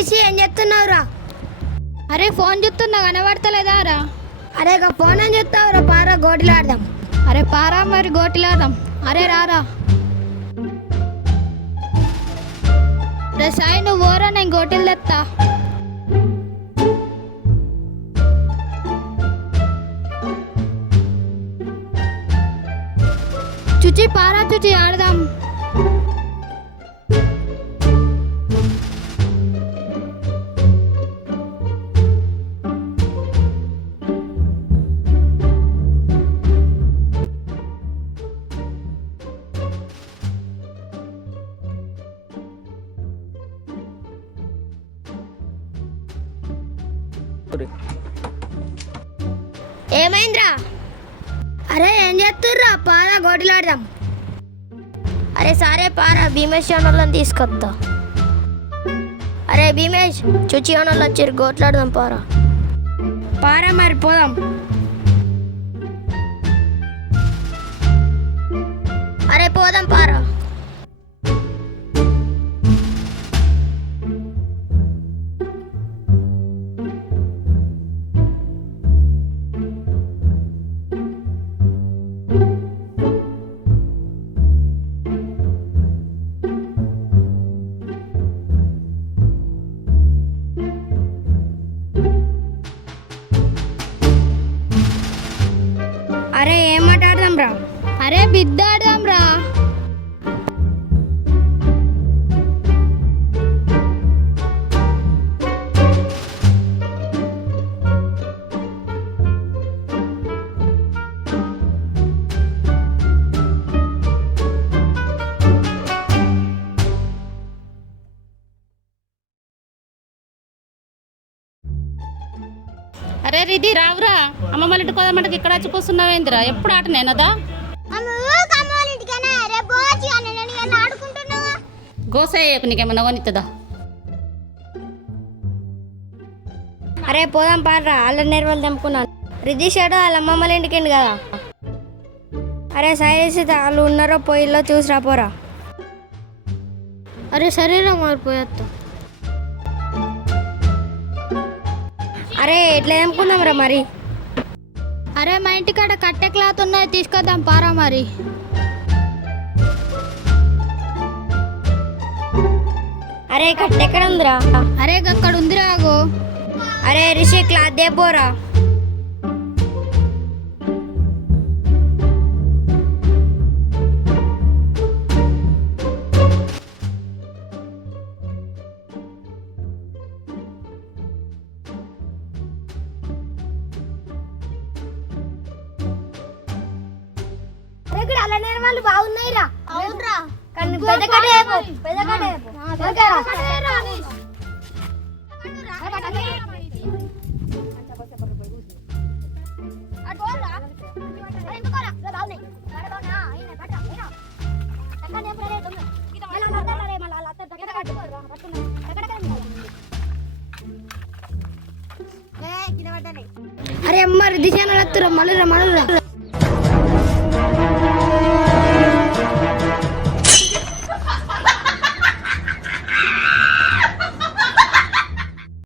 రిషి ఏం చెప్తున్నావురా? అరే ఫోన్ చూస్తున్నా కనబడతలేదా రా? అరే ఇక ఫోన్ అని చెప్తావురా, పారా గోటిలాడదాం. అరే పారా మరి గోటిలాడదాం. అరే రారా. రే సాయి నువ్వు ఓరా, నేను గోటిలు తెస్తా. చుచి పారా చుచి ఆడదాం. ఏమైందిరా? అరే ఏం చేస్తుర్రా, పారా గోటిలాడదాం. అరే సరే పారా, భీమేష్ వాళ్ళని తీసుకొస్తా. అరే భీమేష్, చుచి వాళ్ళు వచ్చారు, గోట్లాడదాం పారా. పారా మరి పోదాం. అరే పోదాం పారా. అరే ఏం మాట్లాడదాం రా? అరే బిద్ద ఆడదాం రా. అరే రిది రావురా, అమ్మమ్మ ఇంటికి పోదామంటే ఇక్కడ వచ్చి కూర్చున్నావేందిరా? ఎప్పుడు ఆట నేనదా? గోసయ్యకు నీకేమన్నా కొనిస్తుందా? అరే పోదాం పారా, వాళ్ళ నేర్వలు తెంపుకున్నాను. రిదిషాడు వాళ్ళ అమ్మమ్మల ఇంటికి కదా. అరే సైలేసి వాళ్ళు ఉన్నారో పోయిల్లో చూసి రాపోరా. అరే సరేరా మారిపోయేస్తా. అరే ఎట్లా తెంపుకుందాం రా మరి? అరే మా ఇంటికాడ కట్టె క్లాత్ ఉన్నది, తీసుకొద్దాం పారా మరి. అరే కట్టె ఎక్కడ ఉందిరా? అరే అక్కడ ఉందిరా. ఆగో. అరే రిషి క్లాత్ దేపోరా. అలా నేర్వాళ్ళు బాగున్నాయి రా. అవునరా, కానీ పెద్ద కట్టే పెద్ద కట్టే. అరే అమ్మ దిశాన మళ్ళీ మళ్ళీ